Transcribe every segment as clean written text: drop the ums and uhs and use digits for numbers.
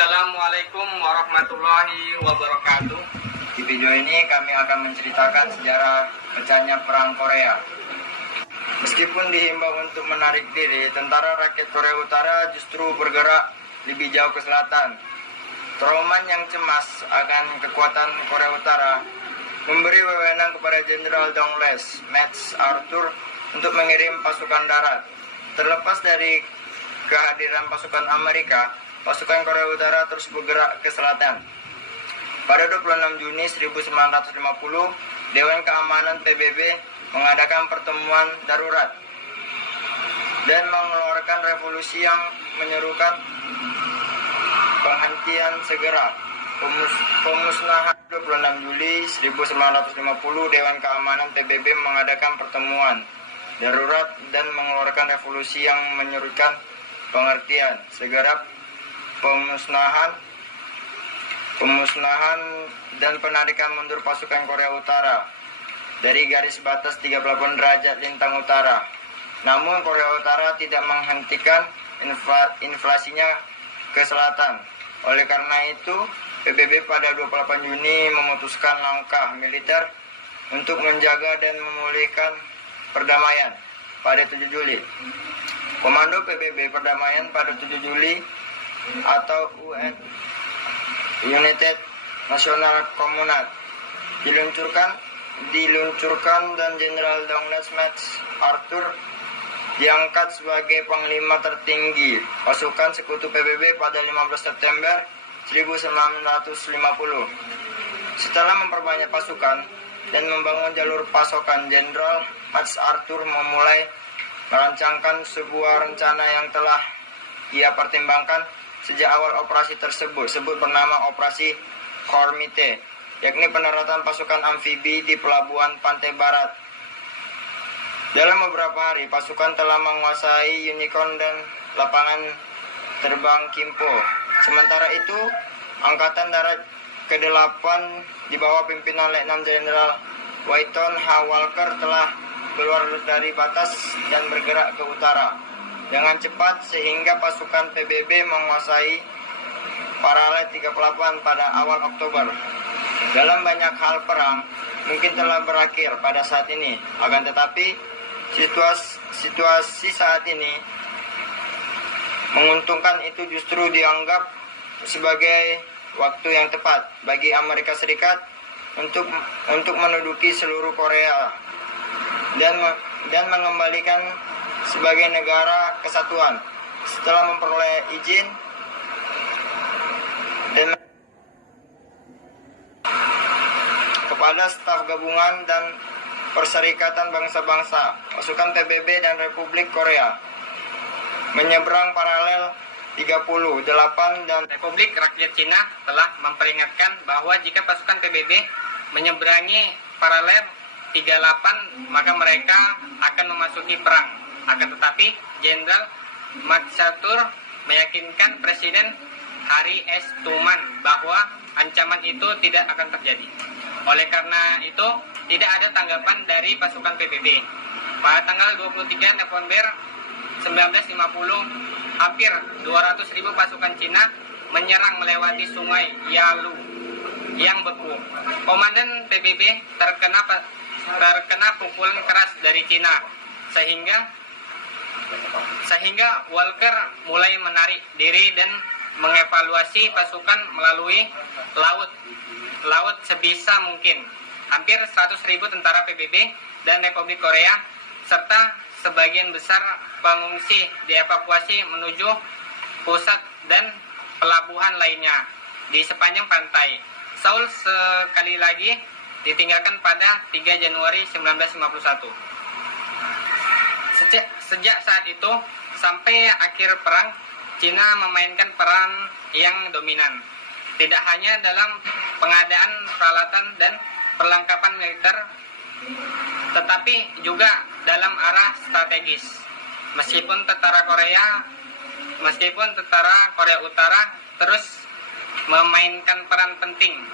Assalamualaikum warahmatullahi wabarakatuh. Di video ini kami akan menceritakan sejarah pecahnya Perang Korea. Meskipun dihimbau untuk menarik diri, tentara rakyat Korea Utara justru bergerak lebih jauh ke selatan. Truman yang cemas akan kekuatan Korea Utara memberi wewenang kepada Jenderal Douglas MacArthur untuk mengirim pasukan darat. Terlepas dari kehadiran pasukan Amerika, pasukan Korea Utara terus bergerak ke selatan. Pada 26 Juni 1950, Dewan Keamanan PBB mengadakan pertemuan darurat dan mengeluarkan resolusi yang menyerukan penghentian segera pemusnahan. 26 Juli 1950, Dewan Keamanan PBB mengadakan pertemuan darurat dan mengeluarkan resolusi yang menyerukan penghentian segera pemusnahan dan penarikan mundur pasukan Korea Utara dari garis batas 38 derajat lintang utara. Namun Korea Utara tidak menghentikan invasinya ke selatan. Oleh karena itu, PBB pada 28 Juni memutuskan langkah militer untuk menjaga dan memulihkan perdamaian pada 7 Juli. Komando PBB Perdamaian pada 7 Juli atau United National Command diluncurkan dan Jenderal Douglas MacArthur diangkat sebagai panglima tertinggi pasukan sekutu PBB pada 15 September 1950. Setelah memperbanyak pasukan dan membangun jalur pasokan, Jenderal MacArthur memulai merancangkan sebuah rencana yang telah ia pertimbangkan sejak awal operasi tersebut bernama Operasi Kormite, yakni pendaratan pasukan amfibi di pelabuhan pantai barat. Dalam beberapa hari, pasukan telah menguasai Unicorn dan lapangan terbang Kimpo. Sementara itu, Angkatan Darat ke-8 di bawah pimpinan Letnan Jenderal Wynton H. Walker telah keluar dari batas dan bergerak ke utara dengan cepat sehingga pasukan PBB menguasai paralel 38 pada awal Oktober. Dalam banyak hal perang mungkin telah berakhir pada saat ini, akan tetapi situasi saat ini menguntungkan itu justru dianggap sebagai waktu yang tepat bagi Amerika Serikat untuk menduduki seluruh Korea dan mengembalikan sebagai negara kesatuan setelah memperoleh izin dan kepada staf gabungan dan Perserikatan Bangsa-Bangsa, pasukan PBB dan Republik Korea menyeberang paralel 38 dan Republik Rakyat Cina telah memperingatkan bahwa jika pasukan PBB menyeberangi paralel 38 maka mereka akan memasuki perang. Akan tetapi Jenderal MacArthur meyakinkan Presiden Harry S. Truman bahwa ancaman itu tidak akan terjadi. Oleh karena itu, tidak ada tanggapan dari pasukan PBB. Pada tanggal 23 November 1950, hampir 200.000 pasukan Cina menyerang melewati sungai Yalu yang beku. Komandan PBB terkena pukulan keras dari Cina sehingga Walker mulai menarik diri dan mengevaluasi pasukan melalui laut sebisa mungkin. Hampir 100.000 tentara PBB dan Republik Korea serta sebagian besar pengungsi dievakuasi menuju pusat dan pelabuhan lainnya di sepanjang pantai. Seoul sekali lagi ditinggalkan pada 3 Januari 1951. Sejak saat itu sampai akhir perang, Cina memainkan peran yang dominan, tidak hanya dalam pengadaan peralatan dan perlengkapan militer, tetapi juga dalam arah strategis. Meskipun tentara Korea Utara terus memainkan peran penting,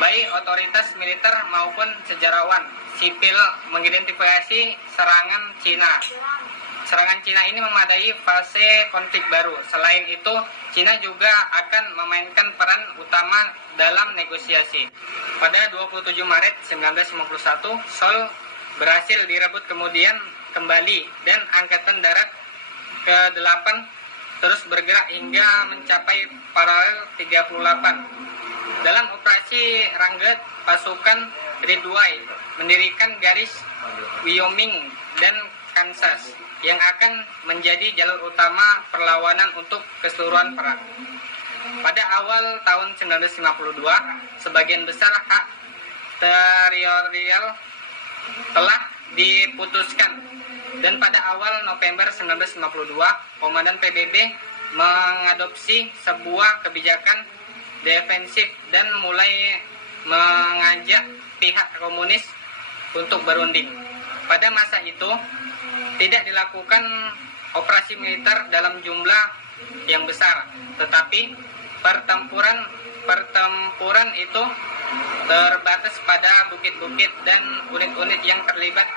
baik otoritas militer maupun sejarawan sipil mengidentifikasi serangan Cina Serangan Cina ini memadai fase konflik baru. Selain itu, Cina juga akan memainkan peran utama dalam negosiasi. Pada 27 Maret 1951, Seoul berhasil direbut kemudian kembali dan Angkatan Darat ke-8 terus bergerak hingga mencapai paralel 38. Dalam operasi Rangget, pasukan Ridgway mendirikan garis Wyoming dan Kansas yang akan menjadi jalur utama perlawanan untuk keseluruhan perang. Pada awal tahun 1952, sebagian besar hak teritorial telah diputuskan dan pada awal November 1952, Komandan PBB mengadopsi sebuah kebijakan defensif dan mulai mengajak pihak komunis untuk berunding. Pada masa itu, tidak dilakukan operasi militer dalam jumlah yang besar, tetapi pertempuran itu terbatas pada bukit-bukit dan unit-unit yang terlibat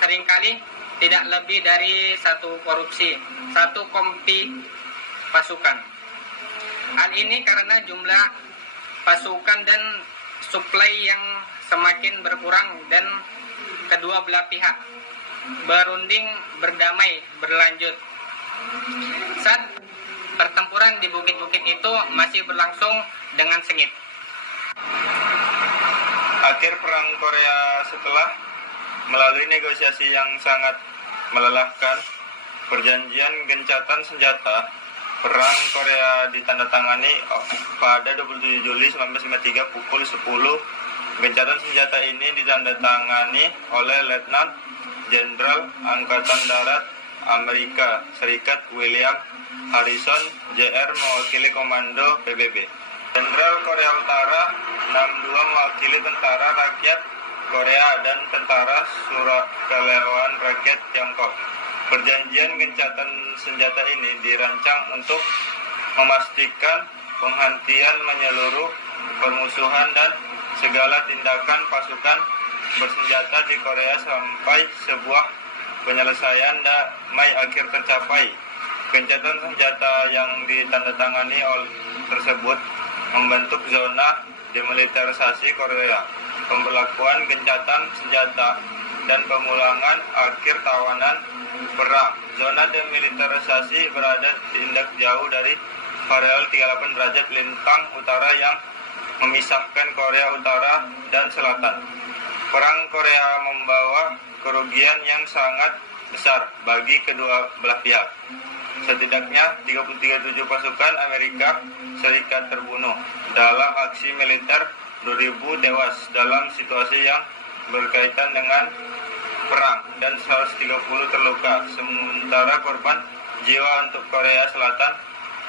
seringkali tidak lebih dari satu kompi pasukan. Hal ini karena jumlah pasukan dan suplai yang semakin berkurang dan kedua belah pihak berunding berdamai berlanjut. Saat pertempuran di bukit-bukit itu masih berlangsung dengan sengit. Akhir Perang Korea setelah melalui negosiasi yang sangat melelahkan, perjanjian gencatan senjata, Perang Korea ditandatangani pada 27 Juli 1953 pukul 10. Gencatan senjata ini ditandatangani oleh Letnan Jenderal Angkatan Darat Amerika Serikat William Harrison, JR mewakili Komando PBB. Jenderal Korea Utara 62 mewakili Tentara Rakyat Korea dan Tentara Sukarelawan Rakyat Tiongkok. Perjanjian gencatan senjata ini dirancang untuk memastikan penghentian menyeluruh permusuhan dan segala tindakan pasukan bersenjata di Korea sampai sebuah penyelesaian damai akhir tercapai. Gencatan senjata yang ditandatangani tersebut membentuk zona demilitarisasi Korea, pemberlakuan gencatan senjata, dan pemulangan akhir tawanan perang. Zona demilitarisasi berada tindak jauh dari paralel 38 derajat lintang utara yang memisahkan Korea Utara dan Selatan. Perang Korea membawa kerugian yang sangat besar bagi kedua belah pihak. Setidaknya 33 pasukan Amerika Serikat terbunuh dalam aksi militer, 2.000 tewas dalam situasi yang berkaitan dengan perang dan 130 terluka. Sementara korban jiwa untuk Korea Selatan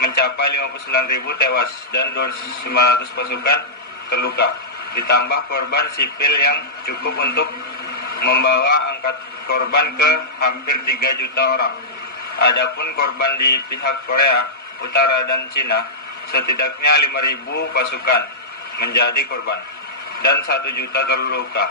mencapai 59.000 tewas dan 900 pasukan terluka. Ditambah korban sipil yang cukup untuk membawa angka korban ke hampir 3 juta orang. Adapun korban di pihak Korea Utara dan Cina, setidaknya 5.000 pasukan menjadi korban dan 1 juta terluka.